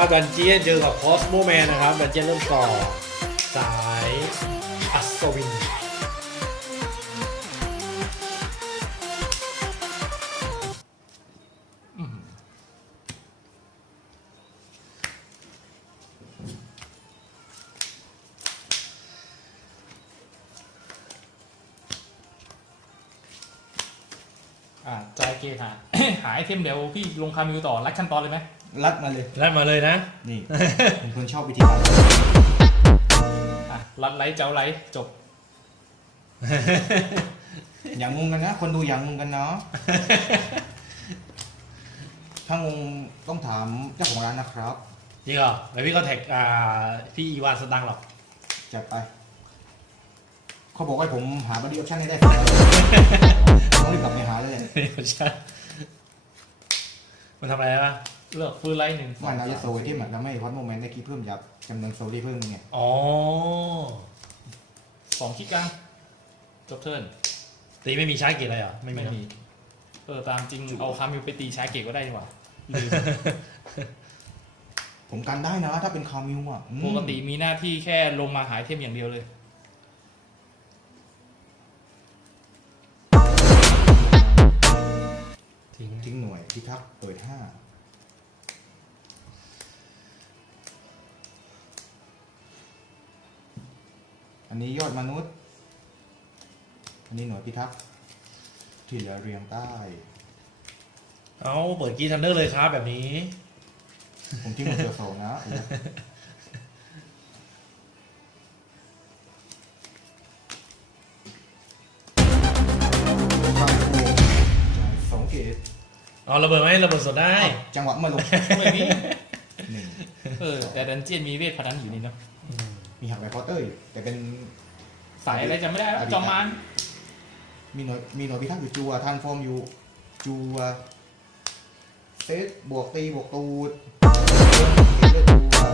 นะครับดันเจียนเจอกับคอสโมแมนนะครับดันเจียนเริ่มต่อ ใจายเกมหา หาไอเทมเดี๋ยวพี่ลงคามิวต่อรัดขั้นตอนเลยไหมรัดมาเลยแล้วมาเลยนะ นี่ ผมคนชอบวิธีการอะรัดไลท์เจ้าไลท์จบ อย่างงงกันนะ คนดูอย่างงงกันเนาะถ้างงต้องถามเจ้าของร้านนะครับจริงเหรอแล้วพี่ก็แท็กอ่าพี่อีวานสตังค์หรอกจัดไป เขาบอกว่าให้ผมหาบอดี้ออปชั่นให้ได้ก่อน ต้องรีบกลับไปหาเลยม่ใช่มันทำอะไรวะเลือกฟื้นไลท์หนึ่งมันงนายสามโซที่มันแล้วไม่วัดโมเมนต์ได้คีเพิ่มยับจำนวนโซที่เพิ่มไงอ๋อสองคลิกกลางจบเทิร์นตีไม่มีชาร์จเกตอะไรเหรอไม่มีไม่เอะมีเออตามจริงเอาคามิวไปตีช้าเกตก็ได้ดีกว่าผมกันได้นะ ถ้าเป็นคามิวอะปกติมีหน้าที่แค่ลงมาหาไอเทมอย่างเดียวเลย พิทักษ์เปิดห้าอันนี้ยอดมนุษย์ อันนี้หน่วยพิทักษ์ที่เหลือเรียงใต้ เอาเปิดกีทันเดอร์เลยครับแบบนี้ ผมทิ้งหมดเจอสองนะ เอาระเบิดไหมระเบิดสดได้อ้าวจังหวะเมื่อลงไม่มีหนึ่งเออแต่ดันเจียนมีเวทพนันอยู่นี่เนาะมีหักไบคอเตอร์อยู่แต่เป็นสายอะไรจำไม่ได้แล้วจอมมานมีหน่วยมีหน่วยพิทักษ์อยู่จัวทานฟอร์มอยู่จัวเซตบวกตีบวกตูดเลือดจัว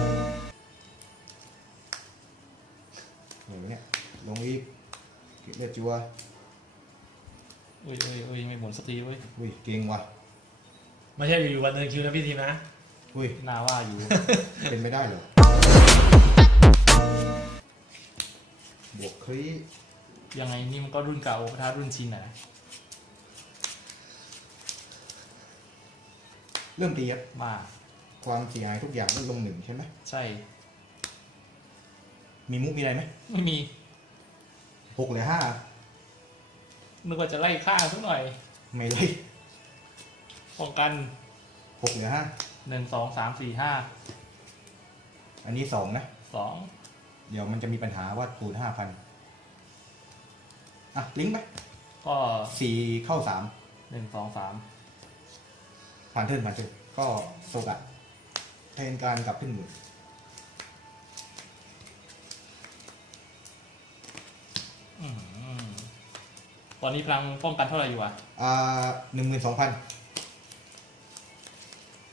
เดี๋ยวเนี่ยลงอีกเลือดจัวอุ้ยอุ้ยอุ้ยไม่หมุนสักทีเว้ยอุ้ยเก่งว่ะ ไม่ใช่อยู่ๆวันเดินคิวนะพี่ทีมนะอุ้ยน่าว่าอยู่ เป็นไม่ได้เหรอบวกคลียังไงนี่มันก็รุ่นเก่าพระธาตุรุ่นชินนะเริ่มตีครับมาความเสียหายทุกอย่างลดลงหนึ่งใช่ไหมใช่ มีมุกมีอะไรไหมไม่มีหกหรือห้านึกว่าจะไล่ฆ่าสักหน่อย ไม่เลย ป้องกันหกหรือห้าหนึ่งสองสามสี่ห้าอันนี้สองนะ สองเดี๋ยวมันจะมีปัญหาว่าคูณห้าพันอะ ลิงก์ไปก็สี่เข้าสามหนึ่งสองสามผ่านเทิร์นผ่านเทิร์นก็โซกะแทนการกลับขึ้นหมื่นอื้อหือตอนนี้พลังป้องกันเท่าไหร่อยู่อะอ่าหนึ่งหมื่นสองพัน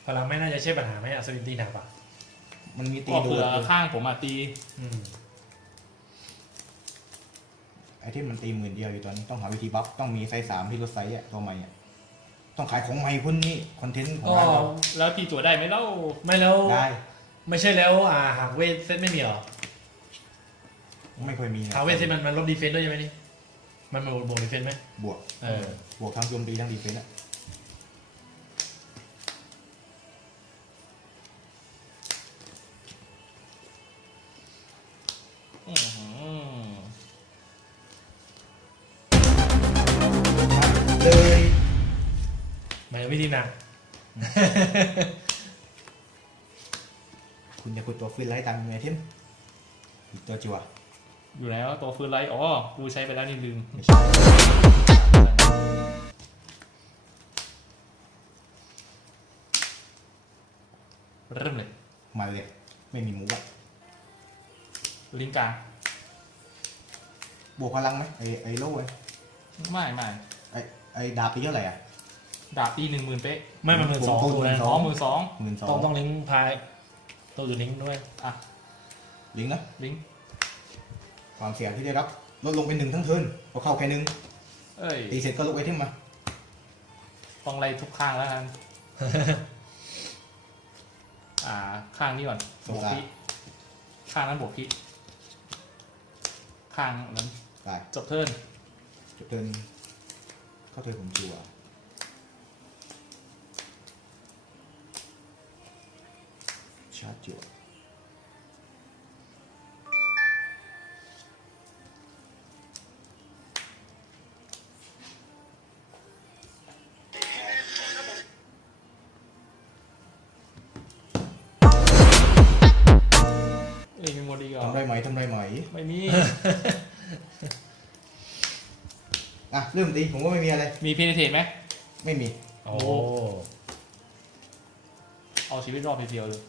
พลังไม่น่าจะใช่ปัญหาไหมอัศวินตีหนักปะมันมีตีก็โดเผื่นอข้างผมอะตี อืมไอเทมมันตีหมื่นเดียวอยู่ตอนนี้ต้องหาวิธีบัฟต้องมีไซส์สามที่ลดไซส์อะตัวใหม่อะต้องขายของใหม่คุณนี่คอนเทนต์ของก็ร้านเราแล้วตีตัวได้ไหมเล่าไม่แล้ว ได้ไม่ใช่แล้วอ่าหากเวทเซตไม่มีเหรอไม่ค่อยมีนะหากเวทเซตมันมันลบดีเฟนต์ด้วยใช่ไหมนี่มันมันบวกดีเฟนต์ไหมบวกเออ บวกทั้งโจมตีทั้งดีเฟนส์อะ เลยหมายถึงวิธีหนักคุณจะกดตัวฟื้นไล่ตามไอเทมอีกตัวจิวะอยู่แล้วตัวฟื้นไลท์อ๋อ กูใช้ไปแล้วนี่ลืมไม่ใช่เริ่มเลย มาเลย ไม่มีหมูอะ ลิงก์กลางบวกพลังไหมไอไอโล่ไอไม่ไม่ไอไอดาบตีเท่าไหร่อะดาบตีหนึ่งหมื่นเป๊ะไม่มันเหมือนสองผมตัวนะผมสองหมื่นสองหมื่นสอต้องงต้องลิงก์พายตัวดูลิงก์ด้วยอะลิงก์นะลิงก์ความเสียที่ได้รับลดลงเป็นหนึ่งทั้งเทิร์นพอเข้าแค่หนึ่งเอ้ยตีเสร็จก็ลบไอเทมมาต้องไล่ทุกข้างแล้วกันอะอ่าข้างนี้ก่อนบวกพี่ข้างนั้นบวกพี่ ข้างนั้นได้จบเทิร์นจะเดินเข้าเทิร์นผมจัวชาร์จจัว เริ่มตีผมก็ไม่มีอะไร มีพีเนเทนไหมไม่มี โอ้เอาชีวิตรอดเดียวๆเลย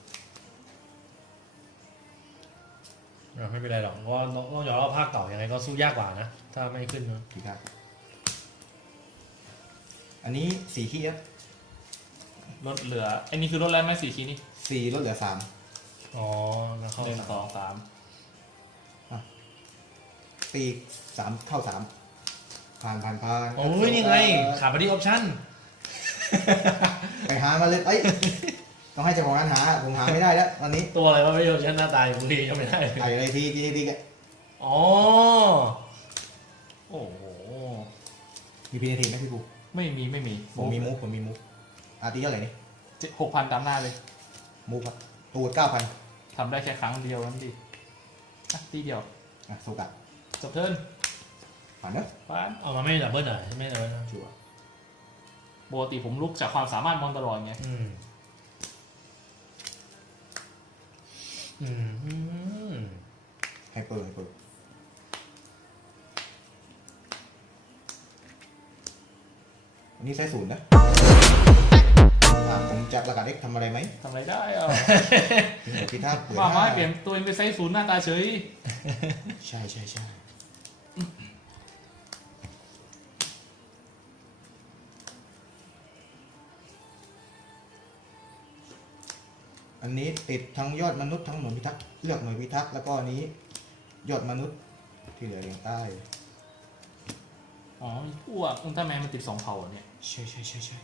ไม่เป็นไรหรอกเพราะว่าต้องยอมรับว่าภาคเก่ายังไงก็สู้ยากกว่านะ ถ้าไม่ขึ้นนะกี่ครับ อันนี้สี่ขี้ครับลดเหลืออันนี้คือลดแล้วไหมสี่คีย์นี่สี่ลดเหลือสามอ๋อแล้วเข้าหนึ่งสองสามตีสามเข้าสาม ผ่านผ่านผ่านโอ้ยนี่ไงขาดไปที่ออปชั่นไปหามาเลยเอ้ยต้องให้เจ้าของร้านหา ผมหาไม่ได้แล้วตอนนี้ตัวอะไรวะไม่ใช่ออปชั่นหน้าตายบางทียังไม่ได้เลยถ่ายอะไรทีทีทีกันอ๋อโอ้โหมีพีเนทีไหมพี่ปูไม่มีไม่มีผมมีมุกผมมีมุกอาตีเท่าไหร่นี่หกพันตามหน้าเลย มุกครับตูดเก้าพันทำได้แค่ครั้งเดียวนั่นดิอะตีเดียวอะโซกะจบเทิร์น ผ่านเนอะป้านเอามาไม่ดับเบิลหน่อยไม่ดับเบิลหน่อยชัวร์ปกติผมลุกจากความสามารถมอนตลอดไงอืมอืมอืมให้เปิดให้เปิดอันนี้ใช้ศูนย์นะอะผมจะประกาศเอ็กทำอะไรไหมทำอะไรได้อะถึงหัวพิทักษ์เปิดว่าไม้ห้าเปลี่ยนตัวเองไปไซส์ศูนย์หน้าตาเฉย ใช่ใช่ใช่ อันนี้ติดทั้งยอดมนุษย์ทั้งหน่วยพิทักษ์เลือกหน่วยพิทักษ์แล้วก็อันนี้ยอดมนุษย์ที่เหลือเรียงใต้อ๋อพวกอุลตร้าแมนมันติดสองเผ่าอะเนี่ยใช่ใช่ใช่ใช่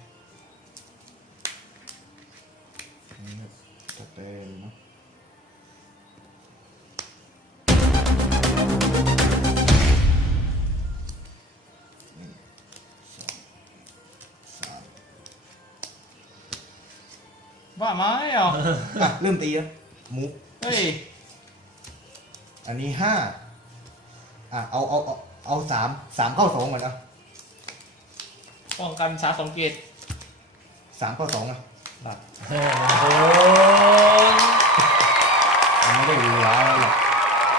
อันนี้จะเต็มเนาะ ว่าไม้อะอะเริ่มตีแล้วมุกเฮ้ยอันนี้ห้าอะเอาเอาเอาเอาสามสามเข้าสองก่อนนะป้องกันชาร์จสองเกตสามเข้าสองอะบัตรโอ้โหมันไม่ได้หรูหราอะไรหรอก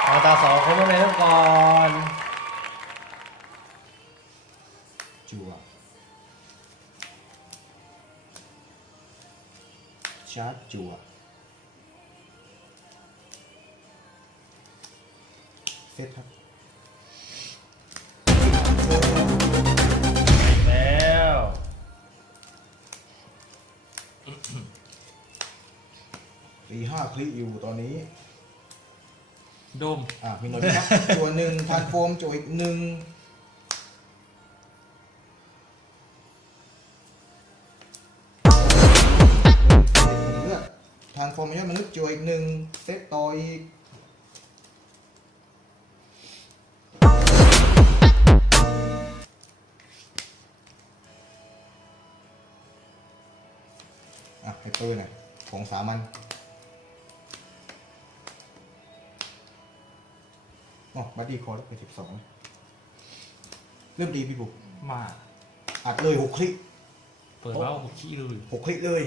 เอาตาสองคนมาเลยก่อนจัว ชาร์จจัวเซตครับ แล้ว ตีห้าคลิกอยู่ตอนนี้ โดม อะมีหน่วยพิทักษ์ตัวหนึ่งทานโฟมจัวอีกหนึ่ง ทานโฟมยอดมนุษย์จัวอีกหนึ่งเซตต่ออีกอะให้ปืนหน่อยของสามัญอ๋อบัดดี้คอร์ดเป็นสิบสองเริ่มดีพี่บุกมา อัดเลยหกคลิก เปิดแล้วผมขี้เลยหกคลิกเลย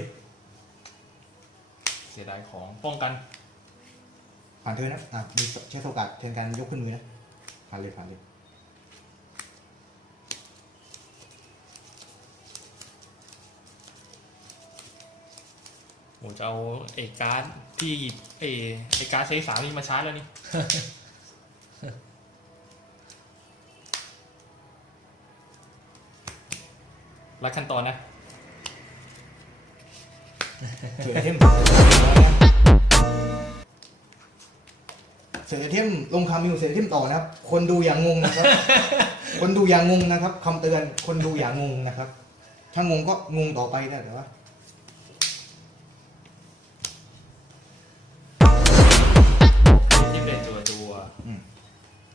เสียดายของป้องกัน ผ่านเธอนะ อะ มีใช้โอกาสแทนการยกขึ้นมือนะ ผ่านเลยผ่านเลยผมจะเอาเอกการ์ดที่เอไอการ์ดไซส์สามนี่มาชาร์จแล้วนี่ รัดขั้นตอนนะ ถือไอเทมเมลงคำมีอยู่เสนอเทมต่อนะครับ คนดูอย่างงงนะครับ คนดูอย่างงงนะครับคำเตือนคนดูอย่างงงนะครับ ถ้างงก็งงต่อไปนะแต่ว่าที่เป็นตัวตัว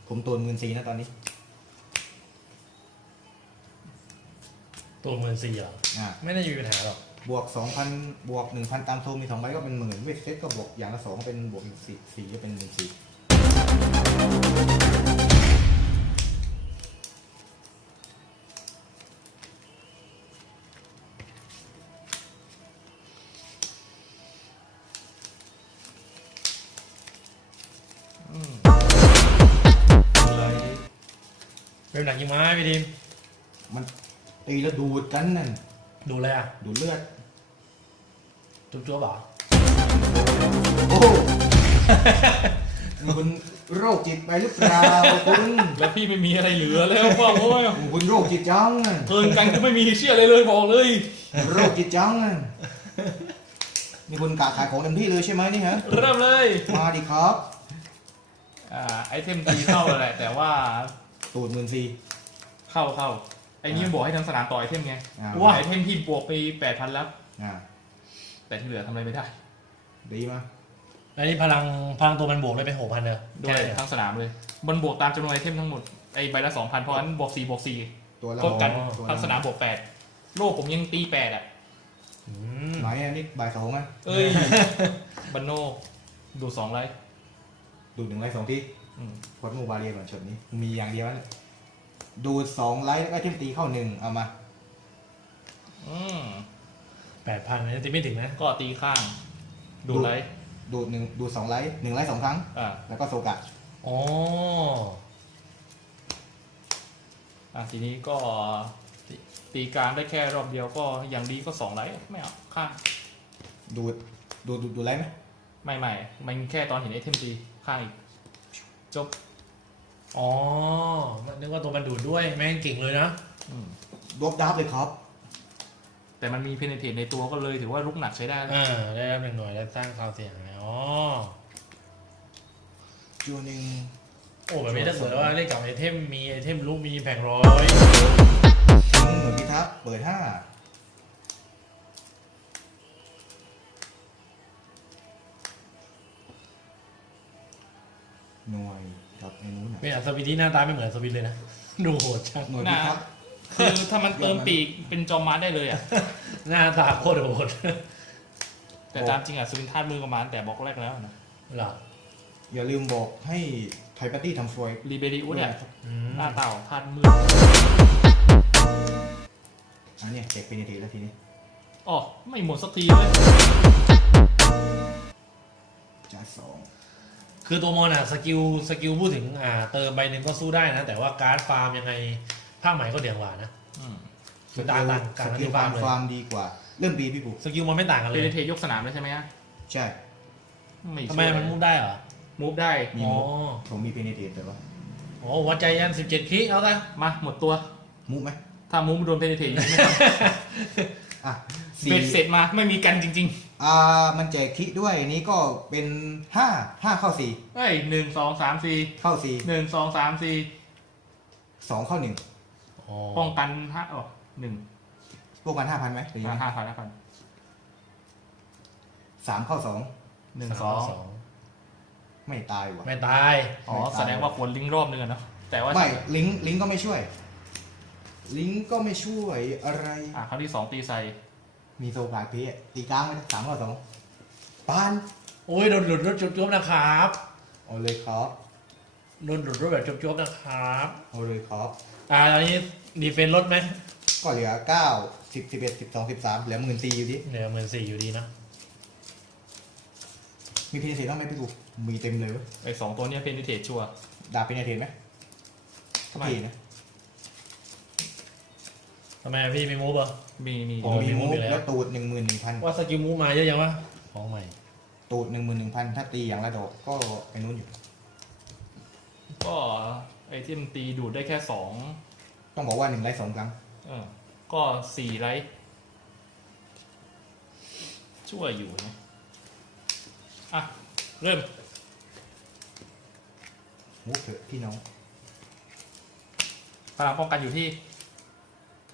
ผมตัวเงินสีนะตอนนี้ ตัวเงินงสี่เหรอไม่ได้จะมีปัญหาหรอก บวกสองพันบวกหนึ่งพันตามโซมีสองใบก็เป็นหมื่นเวทเซตก็บวกอย่างละสองก็เป็นบวกอีกสี่สี่ก็เป็นหมื่นสี่เลยเป็นหนักยิงไม้พี่ดิมมันตีแล้วดูดกันนั่น ดูเลยอะ ดูดเลือด จุ๊บจุ๊บเหรอโอ้นี่คุณโรคจิตไปหรือเปล่าคุณแล้วพี่ไม่มีอะไรเหลือแล้วว่าโอ้ยคุณโรคจิตจังน่ะเกินกันก็ไม่มีเชื่ออะไรเลยบอกเลย โรคจิตจังน่ะนี่คุณกะขายของเต็มที่เลยใช่ไหมนี่ฮะเริ่มเลย มาดิครับอ่าไอเทมตีเข้าแหละแต่ว่าตูดหมื่นสี่เข้าเข้า ไอ้นี่มันบอกให้ทั้งสนามต่อไอเทมไงอ่า ไอเทมที่บวกไปแปดพันแล้ว อ่าแต่ที่เหลือทำอะไรไม่ได้ ดีมากอันนี้พลังพลังตัวมันบวกเลยเป็นหกพันเนอะด้วยแค่นี้ทั้งสนามเลย มันบวกตามจำนวนไอเทมทั้งหมด ไอใบละสองพันเพราะฉะนั้นบวกสี่บวกสี่ตัวละก็กันตัวทั้ละงสนามบวกแปดโลกผมยังตีแปดอะ อืมไหนอันนี้บ่ายสองอะเอ้ย บันโนดูสองไลท์ดูดหนึ่งไลท์สองทีอืมวัดโมบาเรียก่อนช็อตนี้ มีอย่างเดียวนะ ดูดสองไลท์แล้วก็เทมตีเข้าหนึ่งเอามา อืมแปดพันนี่ตีไม่ถึงนะ ก็ตีข้าง ดูไลท์ดูดหนึ่งดูดสองไลท์หนึ่งไลท์สองครั้ง อ่าแล้วก็โซกะอ๋ออะทีนี้ก็ตีตีกลางได้แค่รอบเดียวก็อย่างดีก็สองไลท์ไม่เอาข้าง ดูดดูดดูดดูดไลท์ไหมไม่ไม่มันแค่ตอนเห็นไอเทมตีข้างอีก จบ อ๋อนึกว่าตัวมันดูดด้วยแม่งเก่งเลยนะอืมรวบดับเลยครับ แต่มันมีเพนเทในตัวก็เลยถือว่าลุกหนักใช้ได้แล้วอ่าได้รับหนึ่งหน่วยและสร้างความเสียหายอ๋อ จูหนึ่งโอ้แบบนี้ถ้าเกิดว่าเล่นกับไอเทมมีไอเทมลูกมีแผงร้อยทิ้งหน่วยพิทักษ์เปิดห้าหน่วย กับไอ้นู้นน่ะเป็นอัศวินที่หน้าตาไม่เหมือนอัศวินเลยนะ ดูโหดจังหน่วยพิทักษ์คือถ้ามันเติมปีกเป็นจอมมารได้เลยอะ หน้าตาโคตรโหดแต่ตามจริงอะสวินธาตุมือกับมารแต่บล็อกแรกแล้วนะเหรออย่าลืมบอกให้ไทยปาร์ตี้ทำฟอยรีเบริอุสเนี่ยอืมหน้าเต่าธาตุมืออันเนี้ยแจกเป็นทีแล้วทีนี้อ๋อไม่หมดสักทีเลยจ่ายสอง คือตัวมอนอะสกิลสกิลพูดถึงอ่าเติมใบหนึ่งก็สู้ได้นะ แต่ว่าการ์ดฟาร์มยังไงภาคใหม่ก็เด่นกว่านะ อืมคือต่างต่างสกันกิลที่ฟาฟาร์ร์มมเลยฟาร์มดีกว่า เริ่มปีพี่ปุ๊สกิลมันไม่ต่างกันเพเลยนเทยกสนามเลยใช่ไหมฮะใช่ไม่ทำไมมันมุกได้เหรอมูฟได้มีอ๋อมุก ผมมีเพนเทแต่ว่าอ๋อหัวใจยันสิบเจ็ดคิเอาซะมาหมดตัว มุกไหมถ้ามูฟโดนเพนเทยไม่ทอะำสี่เบ็ดเสร็จมาไม่มีกันจริง อ่ามันแจกคิด้วยอันนี้ก็เป็นห้าห้าเข้าสี่ๆเฮ้ยหนึ่งสองสามสี่เข้าสี่หนึ่งสองสามสี่สองเข้าหนึ่งอ๋อป้องกันห้าอ๋อหนึ่งพวกมันห้าพันไหมหรือยังไงห้าพันห้าพันสามเข้าสองหนึ่งสามสองสองไม่ตายว่ะไม่ตาย อ๋อ แสดงว่าควรลิงก์รอบนึงอะเนาะแต่ว่าไม่ลิงก์ลิงก์ก็ไม่ช่วย ลิงก์ก็ไม่ช่วยอะไร อะครั้งที่สองตีใส่ มีโซกาเพะตีกลางไหมสามเข้าสองปานโอ้ยโดนหลุดรถจุ๊บๆนะครับเอาเลยครับโดนหลุดรถแบบจุ๊บๆนะครับเอาเลยครับอ่าตอนนี้ดีเฟนต์ลดไหมก็เหลือเก้าสิบสิบเอ็ดสิบสองสิบสามเหลือหมื่นตีอยู่ดิเหลือหมื่นสี่อยู่ดีนะมีเพนเทบ้างไหมพี่กูมีเต็มเลยเว้ยไอ้สองตัวเนี้ยเพนเทชัวร์ดาบเพนเทไหมทำไมโอเคนะ ทำไมพี่มีมูฟเหรอ มีมีอ๋ผอมมีมีมุมูกฟอยู่แล้วแล้ว ตูดหนึ่งหมื่นหนึ่งพันว่าสกิลมูฟมาเยอะยังวะ ของใหม่ ตูดหนึ่งหมื่นหนึ่งพันถ้าตีอย่างละดอกก็ไปนู้นอยู่ ก็ไอ้ที่มันตีดูดได้แค่สองต้องบอกว่าหนึ่งไลท์สองครั้งเออก็สี่ไลท์ช่วยอยู่นะอะ เริ่ม มูฟเถอะพี่น้องพลังป้องกันอยู่ที่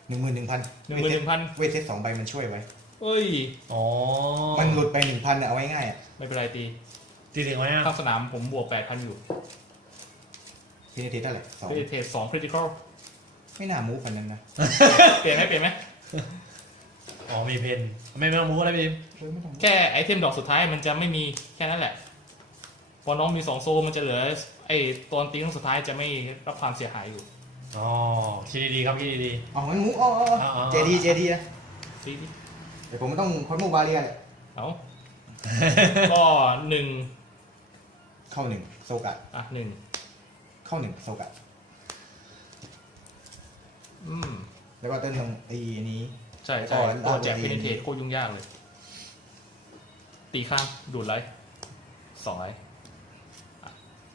หนึ่งหมื่นหนึ่งพัน11,000เวทเซตสองใบมันช่วยไว้ เอ้ย อ๋อมันหลุดไปหนึ่งพันเอาไว้ง่ายๆอะไม่เป็นไรตีตีถึงไหมอะข้างสนามผมบวกแปดพันอยู่พีเนเทเท่าไหร่สองเพเทสสองคริติคอลไม่น่ามูฟกันนั้นนะเปลี่ยนไหมเปลี่ยนไหมอ๋อมีเพนไม่ไม่ต้องมูอะไรพี่ดิมเออไม่ต้องแค่ไอเทมดอกสุดท้ายมันจะไม่มีแค่นั้นแหละ พอน้องมีสองโซมันจะเหลือไอตอนตีครั้งสุดท้ายจะไม่รับความเสียหายอยู่ อ๋อคิดดีๆครับคิดดี เอางั้นมูฟอ๋ออ๋ออ๋อ เจดีเจดีนะซีดิแต่ผมต้องคอนโมบาเรียแหละเอา ก็หนึ่งเข้าหนึ่งโซกัดอะหนึ่งเข้าหนึ่งโซกัดอืมแล้วก็เต้นลงตีอันนี้ ใช่ใช่ก่อนตัวแจกเอาเพตัวนเองเทสโคตรยุ่งยากเลย ตีข้างดูดไลท์สองไลท์อะ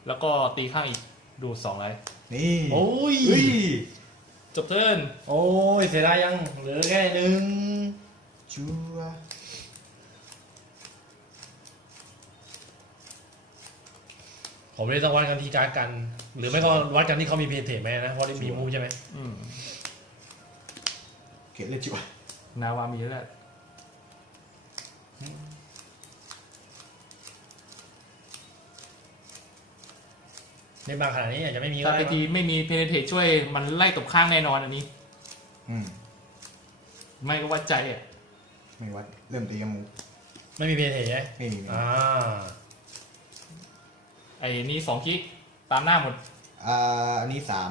แล้วก็ตีข้างอีกดูดสองไลท์ นี่ๆโอ้ยเฮ้ยจบเทิร์นโอ้ยเสียดายยังเหลือแค่หนึ่งชัวร์ผมเลยต้องวัดกันที่การดกัน หรือไม่ก็วัดกันที่เขามีเพนเทไหมนะเพราะได้มีมูใช่ไหมอืมเขียนเลยจั่วนาวามีแล้วแหละ ในบางขนาดนี้อาจจะไม่มีก็ถ้าได้ไอทีไม่มีเพนเทสช่วยมันไล่ตบข้างแน่นอนอันนี้ อืมไม่ก็วัดใจอะไม่วัดเริ่มตีกับมูไม่มีเพนเทใช่ไหมไม่มีไม่มีอ่าไอ้นี่สองคิกตามหน้าหมด อ่าอันนี้สาม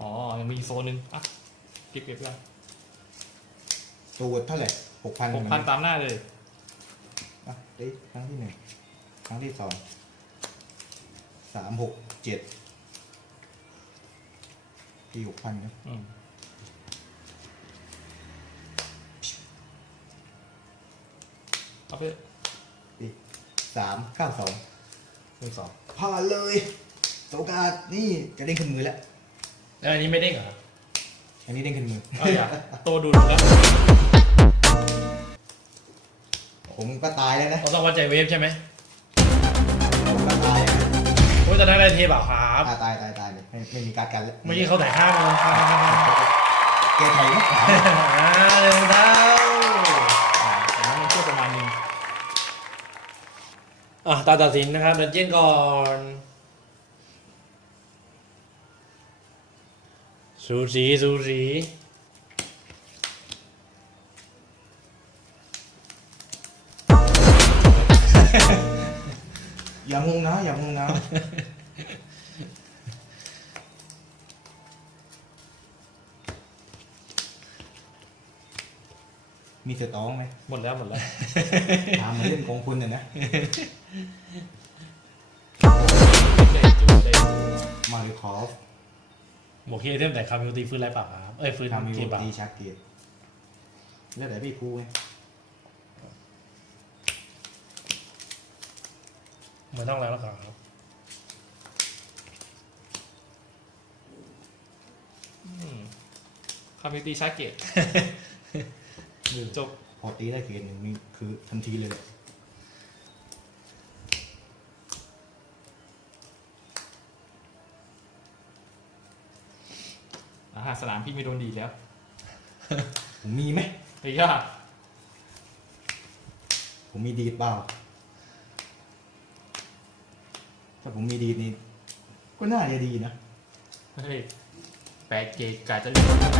อ๋อ ยังมีอีกโซนหนึ่งอะเก็บเก็บกันตัวเท่าไหร่หกพันหกพันตามหน้าเลย อะตีครั้งที่หนึ่งครั้งที่สอง สามหกเจ็ดตีหกพันนะอืมเอาไปตีสามเก้าสองหนึ่งสองผ่านเลยโอกาสนี่จะเด้งขึ้นมือแล้ว แล้วอันนี้ไม่เด้งเหรออันนี้เด้งขึ้นมือ เอาอย่าโตดูดแล้วผมก็ตายแล้วนะเราต้องวัดใจเวฟใช่ไหมผม โอ้ยตอนนั้นอะไรเทปอะครับอ่าตายตายตายเลยไม่ไม่มีการกันแล้วเมื่อกี้เขาถ่ายข้ามมาครับเกยร์ไทยนะอ่าเร็วเท้าอ่าแต่นั้นมันช่วยประมาณนึงอะตาตัดสินนะครับเดินเจนก่อนสูสีสูสี อย่างงนะ อย่างงนะ มีเสือต้องไหมหมดแล้วหมดแล้ว ตามมาเล่นกองคุณน่ะนะ ได้จูได้มาริคอฟบอกเคเทมแต่คามิวตีฟื้นไรเปล่าครับ เอ้ยฟื้นทำมีเกมเปล่าตีชักเกียร์แล้วแต่พี่ครูไง เหมือนต้องแล้วแล้วครับอืมคอมมิตี้ชาร์เกตจบพอตีได้เกียร์หนึ่งนี่คือทันทีเลยแหละอาหารสนามพี่ไม่โดนดีดแล้ว ผมมีไหมเฮ้ยย่าผมมีดีดเปล่า ถ้าผมมีดีดนี่ก็น่าจะดีนะเฮ้ยแปดเกตกาจะเล่นได้ไหม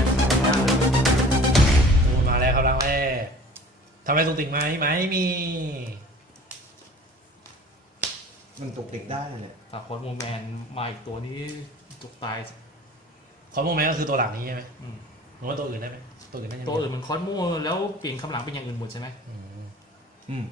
โอ้มาแล้วครับรังแรกทำอะไรตุกติ่งไหมไหมมี มันตกเด็กได้เลยแหละถ้าคนโมแมนมาอีกตัวนี้จุกตายคอมโบแมนก็คือตัวหลังนี้ใช่ไหมอืมหรือว่าตัวอื่นได้ไหมตัวอื่นได้ยังตัวอื่นมันคอนโมแล้วเปลี่ยนคำหลังเป็นอย่างอื่นหมดใช่ไหมอืม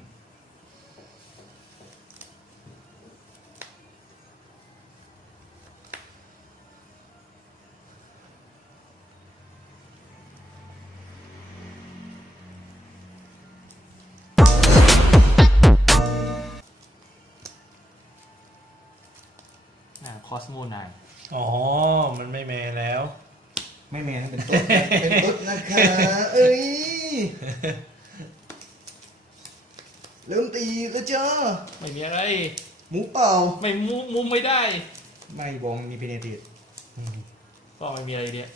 คอสโมนายอ๋อ มันไม่แมนแล้ว ไม่แมนเป็นตุ๊ดนะเป็นตุ๊ดนะคะ เอ้ยเริ่มตีแล้วจ้าไม่มีอะไร หมูเปล่า ไม่มุมมุมไม่ได้ ไม่บองมีเพเนติดก็ไม่มีอะไรเนี่ย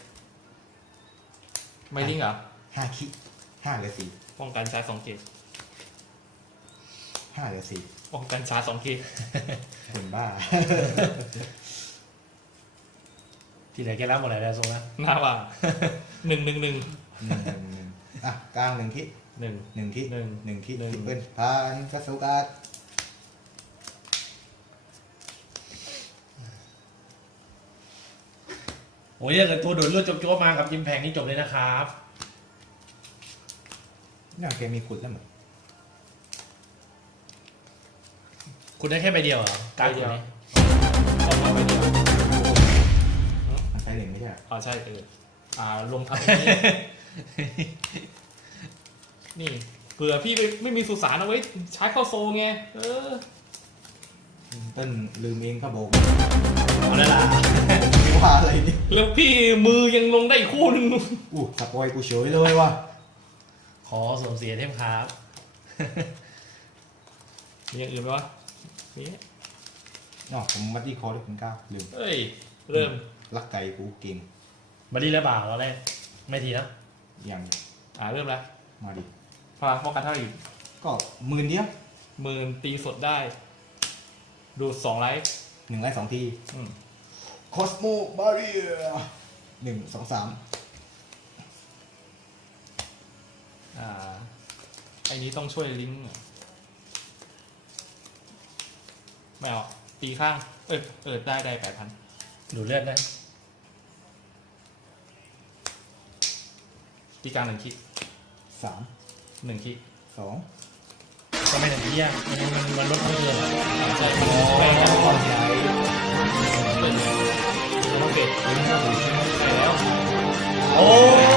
ไม่ลิงก์เหรอห้าคิห้าเหลือสี่ป้องกันชาร์จสองเกตห้าเหลือสี่ ป้องกันชาร์จสองเกตคนบ้า ที่เหลือแกรับหมดเลยแล้วโซนะหน้าว่าหนึ่งหนึ่งหนึ่งหนึ่งหนึ่งหนึ่งอะกลางหนึ่งคิดหนึ่ง หนึ่งคิดหนึ่งหนึ่งคิดหนึ่ง ทิปเปิลผ่านกระสุการ์ดโอ้ยถ้าเกิดตัวโดดเลือดโจ๊กๆมากับจิมแพงนี่จบเลยนะครับ น่าแกมีขุดแล้วเหมือน คุณได้แค่ใบเดียวเหรอการ์ดคุณนี้ต้องมาไปเดียวมันใช้หนึ่งไม่ใช่เหรออ๋อใช่เอออ่าลงทำอย่างนี้ นี่เผื่อพี่ไม่ไม่มีสุสานเอาไว้ใช้เข้าโซไง เออ เต้นลืมเองครับผมเอาได้ละไม่ว่าอะไรนี่แล้วพี่มือยังลงได้อีกคู่หนึงอู้สปอยกูเฉยเลยว่ะขอสวมเสียเทมครับมีอย่างอื่นไหมวะ นี่อ๋อผมมัดดี้คอด้วยคุณก้าวลืมเอ้ย เริ่มลักไก่กูเก่งบัดดี้แล้วเปล่าเราแรกไม่ทีนะอย่างอ่าเริ่มแล้วมาดิพลังป้องกันเท่าไหร่อีกก็หมื่นเดียวหมื่นตีสดได้ ดูดสองไลท์หนึ่งไลท์สองทีอืมคอสโมบารีหนึ่งสองสามอ่าไอ้นี้ต้องช่วยลิงก์ ไม่เอาตีข้าง เออเออได้ได้แปดพันดูเลือดได้ตีกลางหนึ่งคลิกสามหนึ่งคลิกสองก็ไม่ถึงที่ยากมันมันมันลดไม่เกินใช่ไม่ต้องผ่อนใช้เป็นต้องเก็บใช่แล้วโอ้